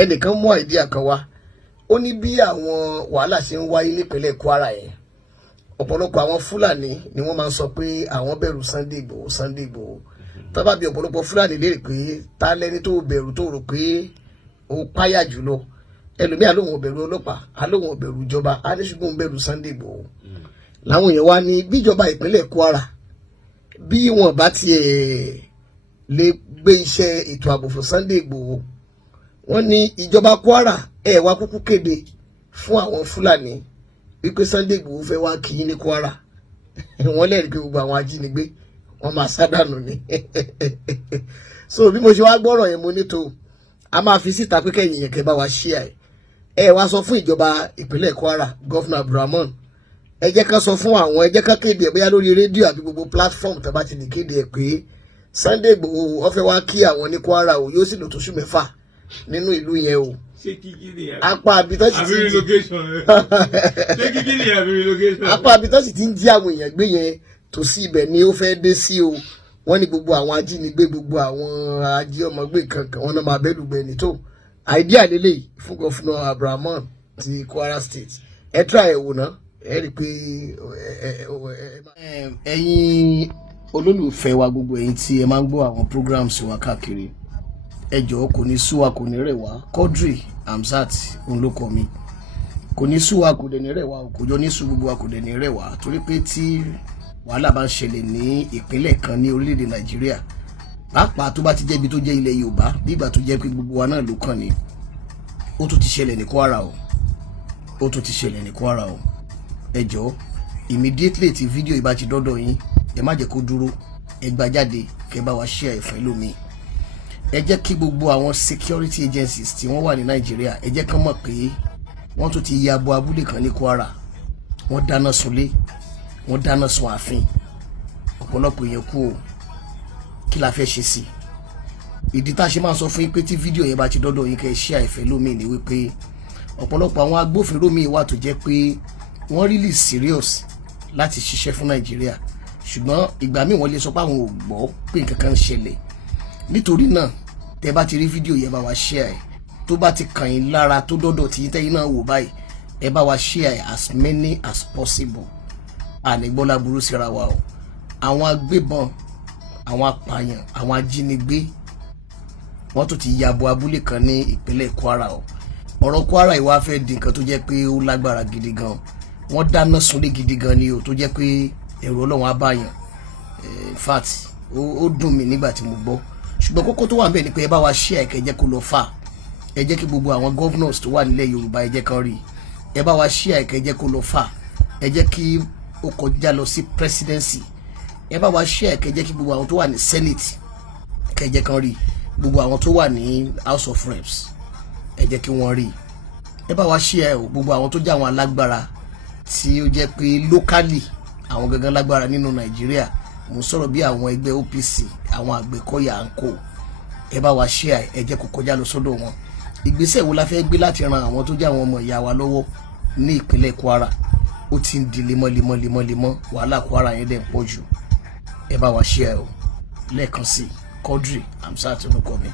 ẹnìkan mú àìdíà kan wá ó ní bí àwọn wàhálà ṣe ń wáyé nípínlẹ̀ Kwara yẹn ọ̀pọ̀lọpọ̀ àwọn Fúlàní ni wọ́n máa ń sọ pé àwọn bẹ̀rù Sunday Igboho tó bá bi ọ̀pọ̀lọpọ̀ Fúlàní léèrè pé ta lẹni tó bẹ̀rù tó rò pé ó páyà jùlọ ẹlòmíà lóhùn ò bẹ̀rù ọlọ́pàá alóhùn ò bẹ̀rù ìjọba adéṣùgbọ́n ń bẹ̀rù Sunday Igboho làwọn èèyàn wá ní bíjọba ìpínlẹ̀ Kwara bí wọn bá tiẹ̀ lè gbé iṣẹ́ ètò ààbò fún Sunday Igboho wọ́n ní ìjọba Kwara ẹ̀ wá kúkú kéde fún àwọn Fúlàní wípé Sunday Igboho fẹ́ wá kí ní Kwara wọ́n lẹ́rìí pé gbogbo àwọn ajínigbé wọ́n máa sádànù ni so bí mo ṣe wá gbọ́rọ̀ yẹn mo ní tó a máa fi síta pé kẹ́yìn yẹn kẹ́ bá wa ṣíà ẹ wá sọ fún ìjọba ìpínlẹ̀ Kwara gọ́fúnà Abdulrahman ẹ jẹ́ ká sọ fún àwọn ẹ jẹ́ ká kéde ẹ̀ bóyá lórí rédíò àbí gbogbo platform tó bá ti lè kéde ẹ̀ pé Sunday Igboho ó fẹ́ wá kí àwọn ní Kwara o yóò sì lò tó oṣù 6 nínú ìlú yẹn o apá abitọ́ sì ti ń jí àwọn èèyàn gbé yẹn tòsí ibẹ̀ ni ó fẹ́ dé sí o wọ́n ní gbogbo àwọn ajínigbé gbogbo àwọn ají ọmọgbé kankan wọn náà máa bẹ́lùgbẹ́ ní tó àìdíà lélẹ̀ fún gọ́fúnà Abdulrahman ti Kwara State ẹ tíra ẹ̀ wò ná ẹ rí i pé ẹ̀yin olólùfẹ́ wa gbogbo ẹ̀yin tí ẹ máa ń gbọ́ àwọn programs wa káàkiri ẹ jọ̀ọ́ kò ní sú wa kò ní rẹ̀ wá Quadri Hamzat òun ló kọ mi kò ní sú wa kò dẹ̀ ní rẹ̀ wá kò jọ ní sú gbogbo wa kò dẹ̀ ní rẹ̀ wá torí pé tí wàhálà bá ń ṣẹlẹ̀ ní ìpínlẹ̀ kan ní orílẹ̀-èdè Nàìjíríà pàápàá tó bá ti jẹ́ ibi tó jẹ́ ilẹ̀ Yorùbá nígbà tó jẹ́ pé gbogbo wa náà ló kàn ní ó tún ti ṣẹlẹ̀ ní Kwara o ó tún ti ṣẹlẹ̀ ní Kwara o ẹ jọ̀ọ́ immediately tí fídíò ìbá ti dọ́dọ̀ yín ẹ má jẹ́ kó dúró ẹ gbà jáde kẹ́ bá wa share ẹ̀fẹ́ lómi ẹ jẹ́ kí gbogbo àwọn security agencies tí wọ́n wà ní Nàìjíríà ẹ jẹ́ kán mọ̀ pé wọ́n tún ti ya bo abúlé kan ní Kwara wọ́n dáná sunlé wọ́n dáná sun ààfin ọ̀pọ̀lọpọ̀ èèyàn kú o kí la fẹ́ ṣe sí ìdí tá a ṣe máa sọ fún yín pé tí fídíò yẹn bá ti dọ́dọ̀ yín kẹ́ ẹ share ẹ̀fẹ́ lómi ni wípé ọ̀pọ̀lọpọ̀ àwọn agbófinró mi wà tó jẹ́ pé wọ́n really serious láti ṣiṣẹ́ fún Nàìjíríà ṣùgbọ́n ìgbà míì wọ́n lè sọ pé àwọn ò gbọ́ pé nǹkan kan ń ṣẹlẹ̀ nítorí náà tẹ́ bá ti rí fídíò yẹn bá wa share ẹ̀ tó bá ti kàn yín lára tó dọ́dọ̀ tí tẹ́yìn náà wò báyìí ẹ bá wa share as many as possible ànígbọ́lá burú síra wa o àwọn agbébọn àwọn apààyàn àwọn ajínigbé wọ́n tún ti yabo abúlé kan ní ìpínlẹ̀ Kwara o ọ̀rọ̀ Kwara ìwà fẹ́ di nǹkan tó jẹ́ pé ó lágbára gidi gan wọ́n dáná sunlé gidi gan ni o tó jẹ́ pé ẹ̀rù Ọlọ́run abáyàn in fact ó dùn mí nígbà tí mo gbọ́ ṣùgbọ́n kókó tó wà níbẹ̀ ni pé ẹ bá wa share ẹ jẹ́ kó lọ fà ẹ jẹ́ kí gbogbo àwọn governors tó wà nílẹ̀ Yorùbá ẹ jẹ́ kan rí ẹ bá wa share ẹ jẹ́ kó lọ fà ẹ jẹ́ kí ó kọjá lọ sí presidency ẹ bá wa share ẹ jẹ́ kí gbogbo àwọn tó wà ní senate ẹ jẹ́ kan rí gbogbo àwọn tó wà ní house of reps ẹ jẹ́ kí wọ́n rí ẹ bá wa share o gbogbo àwọn tó jẹ́ àwọn alágbára tí ó jẹ́ pé locally àwọn gangan lágbára nínú Nàìjíríà mo sọ̀rọ̀ bí àwọn ẹgbẹ́ OPC àwọn Àgbẹ̀kọ̀yà ń kó ẹ bá wa share ẹ jẹ́ kó kọjá lọ sọ́dọ̀ wọn ìgbésẹ̀ wo la fẹ́ gbé láti ran àwọn tó jẹ́ àwọn ọmọ ìyá wa lọ́wọ́ ní ìpínlẹ̀ Kwara ó ti ń di lemọ́lemọ́ wàhálà Kwara yẹn dẹ̀ ń pọ̀ jù ẹ bá wa share o lẹ́ẹ̀kan sí Quadri Hamzat orúkọ mi.